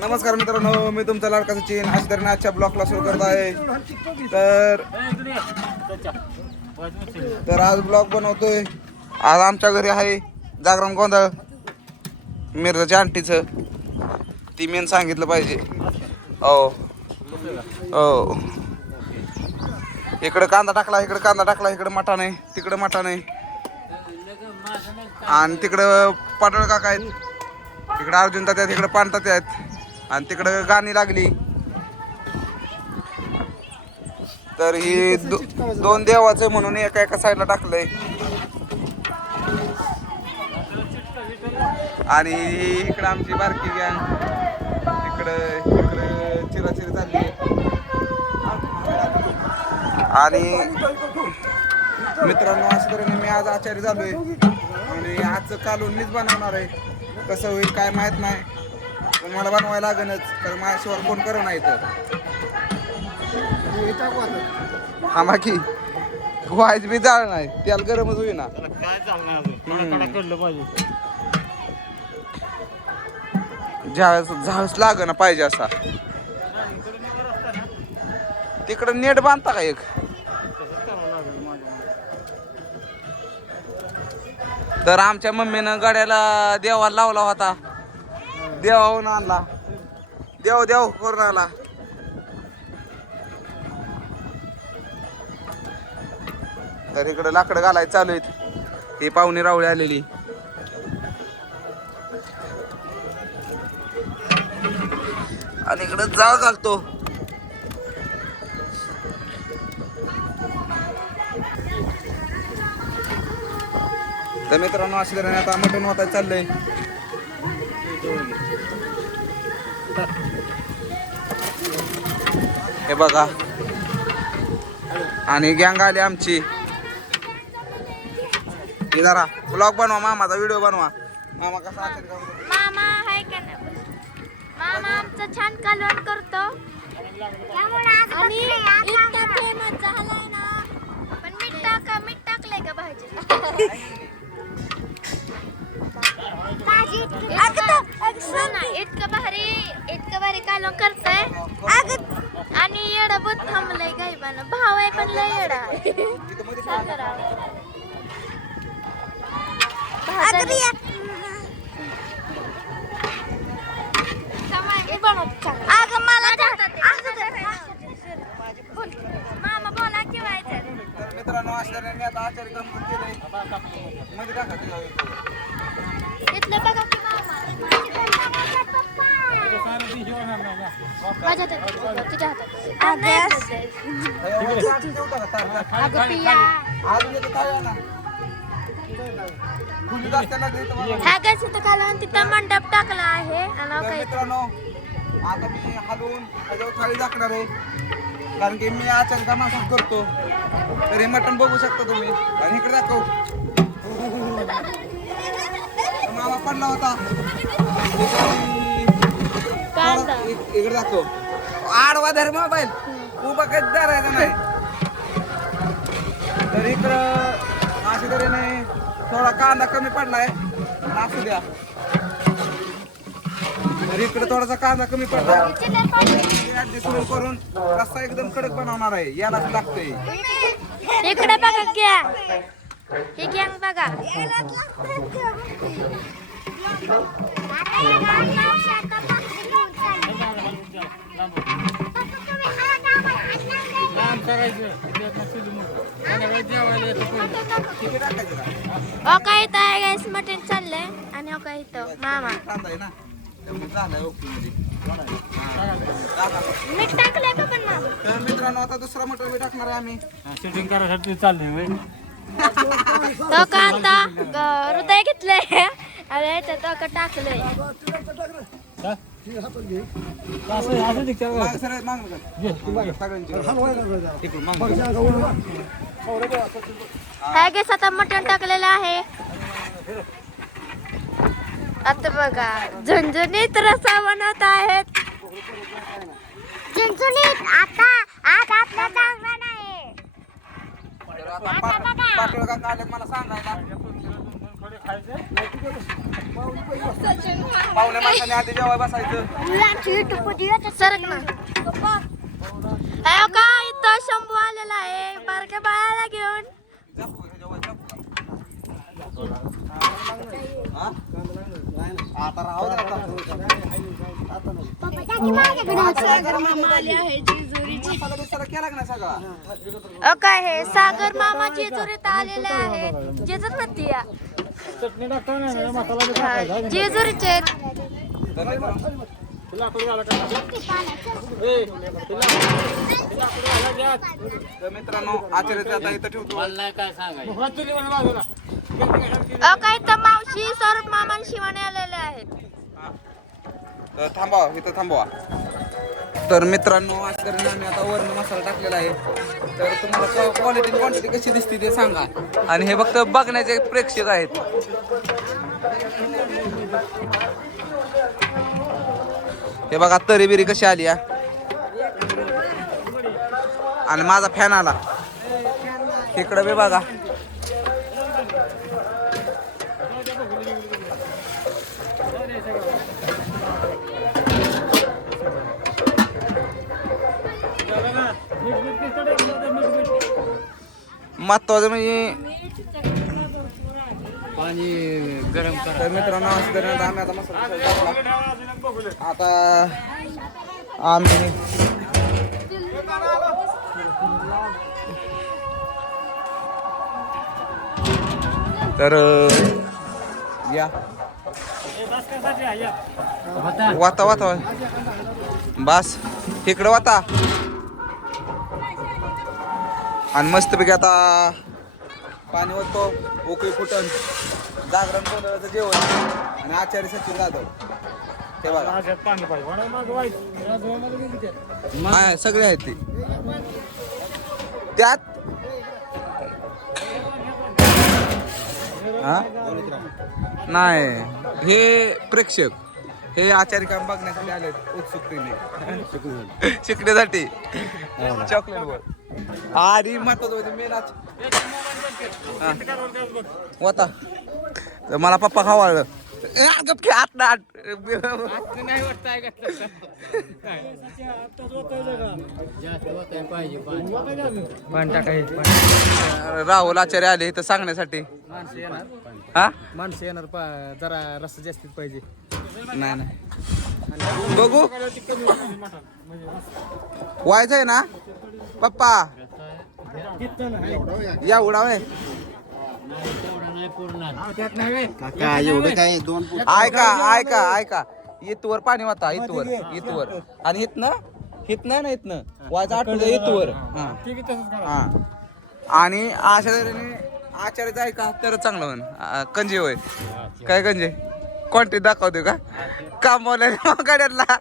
नमस्कार मित्रांनो, मी तुमचा लाडका सचिन. अशा तऱ्हेने आजच्या ब्लॉगला सुरू करत आहे. तर आज ब्लॉग बनवतोय. आज आमच्या घरी आहे जागरण गोंधळ मिरजाच्या आंटीचं. ती मेन सांगितलं पाहिजे. हो हो, इकडे कांदा टाकला, इकडे कांदा टाकला, इकडे मटाण आहे, तिकडे मटाण आहे, आणि तिकडं पाटोळ काका आहेत, इकडे अर्जुन तात्या, तिकडे पान तात्या आहेत, आणि तिकडे गाणी लागली. तर ही दोन देवाचे म्हणून एका एका साईडला टाकलंय. आणि इकडे आमची बारकी गँग इकडे चिराचिरी चालली. आणि मित्रांनो, अशा तऱ्हेने मी आज आचार्य झालोय आणि आजचं कालवण मीच बनवणार आहे. कसं होईल काय माहित नाही, पण मला बनवायला लागेलच, कारण माझ्याशिवाय कोण करू नाही. तर हा बाकी व्हायच बी जाळ नाही, त्याला गरमच होईना. काय चालणार झाडच लाग ना पाहिजे असा. तिकडं नेट बांधता का एक? तर आमच्या मम्मीनं गाड्याला देवाला लावला होता, देवाहून आणला, देव देव करून आला. तर इकडे लाकडं घालायचं चालू आहेत. ही पाहुणे रावळी आलेली. आणि इकडे जाळ घालतो. तर मित्रांनो, अशा तऱ्हेने आता मटण वाटायला चाललंय. हे बघा, आणि गँग आली आमची. हे जरा ब्लॉग बनवा, मामाचा व्हिडिओ बनवा. मामा कसा असेल का? मामा आहे का नाही? मामा आमचं छान कालवण करतो आणि इतका फेमस झालाय ना. पण मीठ टाकलंय का भाजी? इतकं भारी कालवण करतोय. आणि येडा बहुत थांबलंय गायबानं. भाव आहे पण लय येडा. मामा बोला किंवा मित्रांनो, अशा तऱ्हेने मी आता आचार्य काम केलंय. मध्ये टाका इथलं बघा की मामा. माझ्या हातात, तुझ्या हातात. तिथं मंडप टाकला आहे. मित्रांनो, आता मी हलवून त्याच्यावर थाळी टाकणार आहे, कारण की मी आचार्य कामासाठी करतो. तर हे मटण बघू शकता तुम्ही. आणि इकडे दाखव, मामा पडला होता. इकडे दाखव, आडवा धर मोबाईल, उभा कधी धरायचा नाही. तर इकडं अशा तऱ्हेने थोडा कांदा कमी पडलाय, असू द्या. तर इकडे थोडासा कांदा कमी पडला, ऍडजस्ट करून रस्ता एकदम कडक बनवणार आहे. यालाच लागतंय. इकडे बघा गॅंग, ही गॅंग बघा. काय इथं आहे गाईस, मटण चाललंय. आणि काय इथं मामा मीठ टाकलंय का पण मामा? तर मित्रांनो, आता दुसरा मटण मी टाकणार आहे. आम्ही शूटिंग करायसाठी चाललंय. तो कांदा हृदय घेतलंय आणि याच्यात तो टाकलंय. ह्या गॅस आता मटण टाकलेलं आहे. आता बघा, झणझणीत रस्सा बनवत आहेत. झणझणीत. आता आज आपला चांगला नाही. पाटोळ काका आले मला सांगायला. पाहुण्या माणसाने आधी जेवाय बसायचं. सरक ना. अहो का इथं शंभू आलेला आहे बारक्या बाळाला घेऊन. आता राहू दे आता. सागर मामा आले आहे जेजुरीचे. मसाला बिसाला केला का नाही सगळा? काय हे सागर मामा जेजुरीत आलेले आहे. जेजूर म्हणते या. चटणी टाकतो ना मसाला बी टाकायचा. जेजुरीचे तर मित्रांनो, लाकूड घाला का? ए, लाकूड घाला घ्या. तर मित्रांनो आचार्य आता इथं ठेवतो. मला नाही काय सांगायचं. हात तुली म्हणून बाजूला. काय तर मावशी स्वरूप मामा शिवाने आलेले आहेत. तर थांबवा इथं थांबवा. तर मित्रांनो आचार्याने आम्ही आता वरण मसाला टाकलेला आहे. तर तुम्हाला क्वालिटी क्वांटिटी कशी दिसते ते सांगा. आणि हे फक्त बघण्याचे प्रेक्षक आहेत. हे बघा तरी बिरी कशी आली आणि माझा फॅन आला इकडं बी बघा. महत्वाचं म्हणजे पाणी गरम करा. तर मित्रांनो असं करून आम्ही आता मसाला टाकला. आता आम्ही तर या वाता वाता बस इकडं वाता. आणि मस्तपैकी आता पाणी ओततो. उकळी फुटन जागरण गोंधळाचं जेवण आणि आचार्य सचिन जाधव ते बघा. पाणी पाहिजे मागं वाईट. हा सगळे आहेत ते त्यात. हा नाही हे प्रेक्षक हे आचार्य काम बघण्यासाठी आले उत्सुकतेने शिकण्यासाठी. चॉकलेट वर आणि महत्वाचं मेन होता. तर मला पप्पा खावाळलं गपके आत ना नाही वाटतंय का? जास्त होतंय पाहिजे पाणी टाकायचं. राहुल आचार्य आले इथं सांगण्यासाठी. माणसं येणार. हा माणसं येणार जरा रस्ता जास्तीत पाहिजे. नाही नाही बघू व्हायचं आहे ना पप्पा या उडावे. एवढं काय दोन ऐका ऐका ऐका इथवर पाणी वाता इथवर इथवर आणि हितनं ना इथनं व्हायचं आठवलं इथवर. हा आणि अशा तऱ्हेने आचार्याचं ऐका तर चांगलं म्हण. कंजे होय काय कंजे क्वांटिटी दाखवते का कामवाल्या गाड्याला.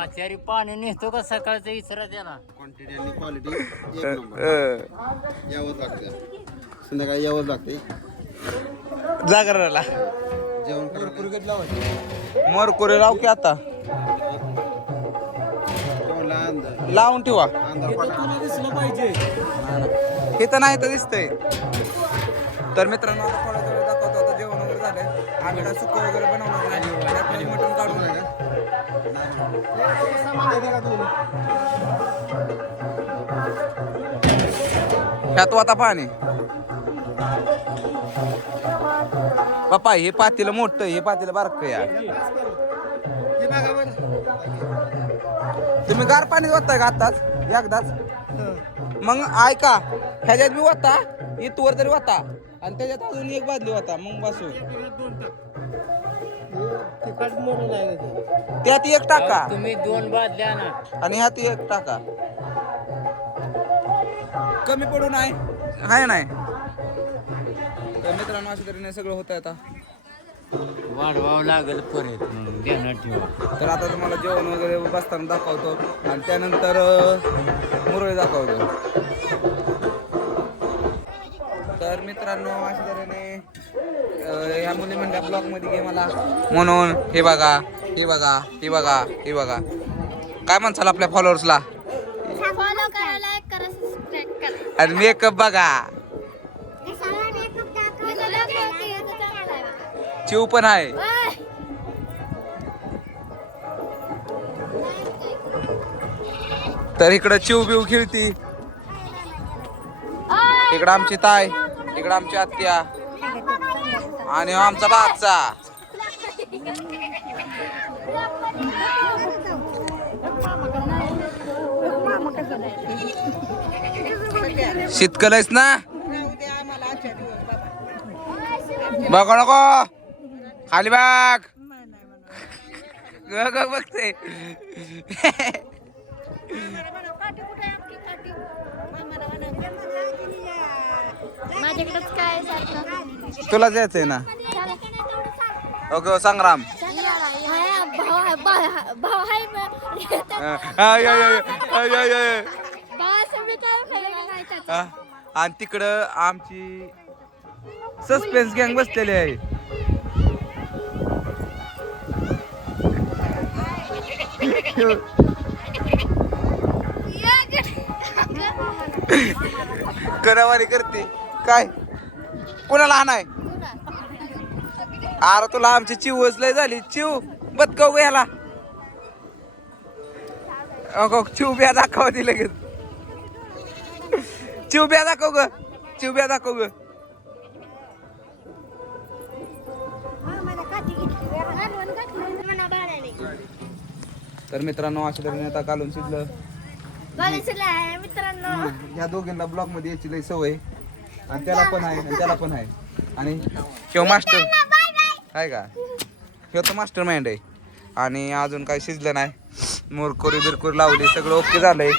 आचारी पाणी नेतो का सकाळचं इचरा त्याला. क्वांटिटी आणि क्वालिटी एक नंबर. यावंच लागते संध्याकाळी यावंच लागते जागरणाला जेवण करायला. मरकुरे लाव की आता जेवणला अंधार लावून ठेवा. दिसलं पाहिजे. इथं नाही तर दिसतंय. तर मित्रांनो आता थोडा थोडं दाखवतो. आता जेवण वगैरे झालंय. आम्ही काय सुकं वगैरे बनवणार नाही. त्यातलं मटण काढून आहे ह्यात आता पाणी. पप्पा हे पातेलं मोठं हे पातेलं बारकं या. तुम्ही गार पाणी ओतताय का आताच एकदाच. मग ऐका ह्याच्यात बी होता इथवर तरी होता आणि त्याच्यात अजून एक बादली होता. मग बसू त्यात एक टाका तुम्ही 2 बादल्या ना. आणि ह्यात एक टाका. कमी पडू नाही आहे नाही. तर मित्रांनो अशा तऱ्हेने सगळं होतं आता. वाढवावं लागेल परत मग ध्यानात ठेवा. तर आता तुम्हाला जेवण वगैरे बसताना दाखवतो आणि त्यानंतर मुरळी दाखवतो. तर मित्रांनो अशा तऱ्हेने ह्या मुली म्हणल्या ब्लॉगमध्ये घे मला म्हणून हे बघा हे बघा हे बघा हे बघा. काय म्हणसाल आपल्या फॉलोअर्सला. फॉलो करा, लाईक करा, सबस्क्राईब करा. आणि मेकअप बघा. मेकअप दाखवते. चिव पण आहे. तर इकडं चिव बिव खेळती, इकडं आमची ताई, इकडं आमची आत्या आणि आमचा बाचा. शीतकलच ना बघू नको खाली बाग बघते. माझ्याकडेच काय सारखं तुला जायचंय ना. ओके संग्राम. भाव आहे आणि तिकडं आमची सस्पेन्स गँग बसलेली आहे. करावारी करते काय कोणाला हाणाय. अरे तुला आमची चिवच लय झाली. चिव बदकव याला चिव ब्या दाखवा ती लगेच. चिव ब्या दाखव ग, चिव ब्या दाखव ग. तर मित्रांनो अशा तऱ्हेने आता कालून शिजलं. मित्रांनो ह्या दोघींना ब्लॉग मध्ये यायची लई सवय आणि त्याला पण आहे आणि त्याला पण आहे. आणि ह्यो मास्टर आहे का, ह्यो तर मास्टर माइंड आहे. आणि अजून काही शिजलं नाही. मुरकुरी बिरकुरी लावली, सगळं ओके झालंय.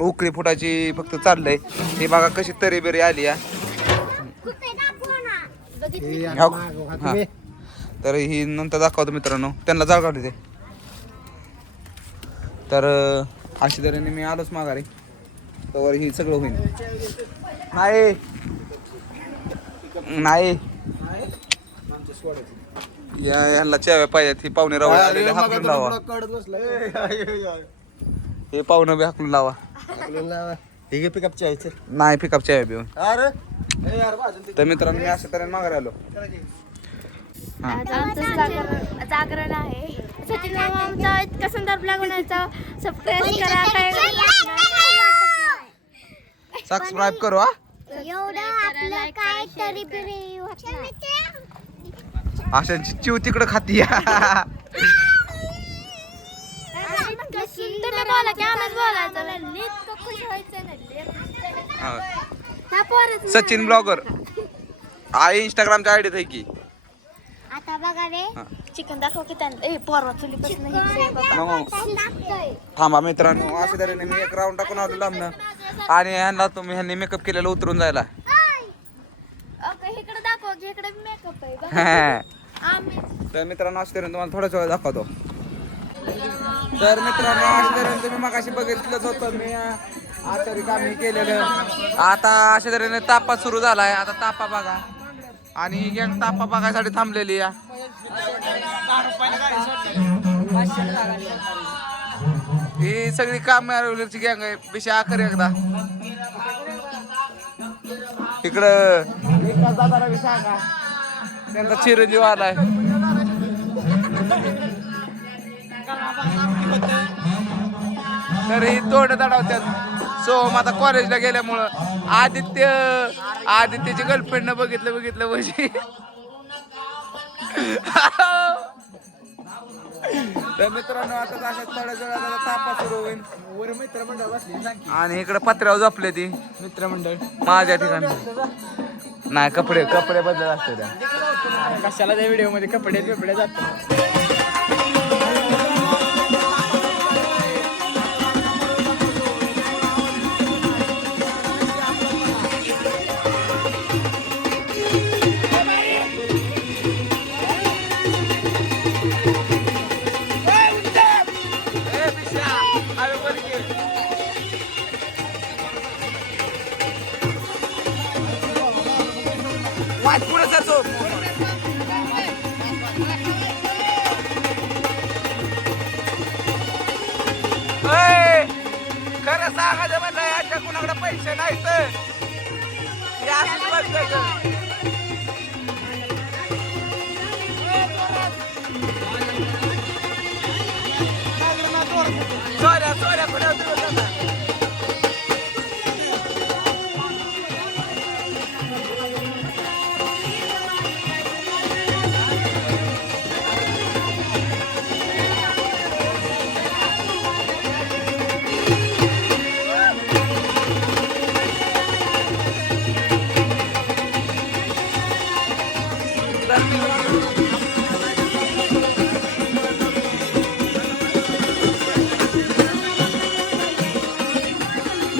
उकळी फुटाची फक्त चाललंय. हे बघा कशी तरी बिरी आली या. तर ही नंतर दाखवतो मित्रांनो, त्यांना जागा ते. तर अशी तऱ्हेने मी आलोच माघारी. तर ही सगळं होईल. नाही नाही ह्यांना चेव्या पाहिजेत. ही पाहुणे राहू आलेले हाकलून लावा. हे पाहुणं बी हाकलून लावा. हे पिकअप चायचं नाही पिकअप चेव्या बिऊन. अरे तर मित्रांनो मी अशा तऱ्हेने माघारी आलो. जागरण आहे. सचिन मामा आमचा इतका सुंदर ब्लॉग बनायचा. सबस्क्राईब करा. सबस्क्राईब करू हा. एवढं आपलं काय तरी बिरी अशांची चिव तिकडं खाती. सचिन ब्लॉगर आहे इंस्टाग्रामच्या आयडीत आहे की. आता बघा रे चिकन दाखव की त्यांना पोरवा चुलीपासून थांबा मित्रांनो अशा तऱ्हेने मी एक राऊंड टाकून आलो लांबनं. आणि ह्यांना तुम्ही ह्यांनी मेकअप केलेलं उतरून जायला. इकडे दाखव की इकडे मेकअप आहे. तर मित्रांनो अशा तऱ्हेने तुम्हाला थोड्याच वेळ दाखवतो. तर मित्रांनो अशा तऱ्हेने तुम्ही मग अशी बघितलंच होतं मी आचारी काम मी केलेलं. आता अशा तऱ्हेने तापा सुरू झालाय. आता तापा बघा. आणि ही गँग तापा बघायसाठी थांबलेली या. ही सगळी काम ची गँग आहे. विषय आखर एकदा इकडं त्यांचा चिरंजीव आलाय. तर ही तोड दडावतात. सोहम आता कॉलेजला गेल्यामुळं आदित्यची गर्लफ्रेंड बघितलं म्हणजे. तर मित्रांनो आता अशाच थोड्या वेळात तापा सुरू होईल. वर मित्रमंडळ बसली आणि इकडे पत्र्यावर झोपले ती मित्रमंडळ. माझ्या ठिकाणी नाही कपडे बदलत असते त्या. कशाला त्या व्हिडिओ मध्ये कपडे जातात. पुढे जातो. खरं सांगायचं म्हणलं याच्या कुणाकडे पैसे नाही तर सोऱ्या सोऱ्या कुठे होती? तर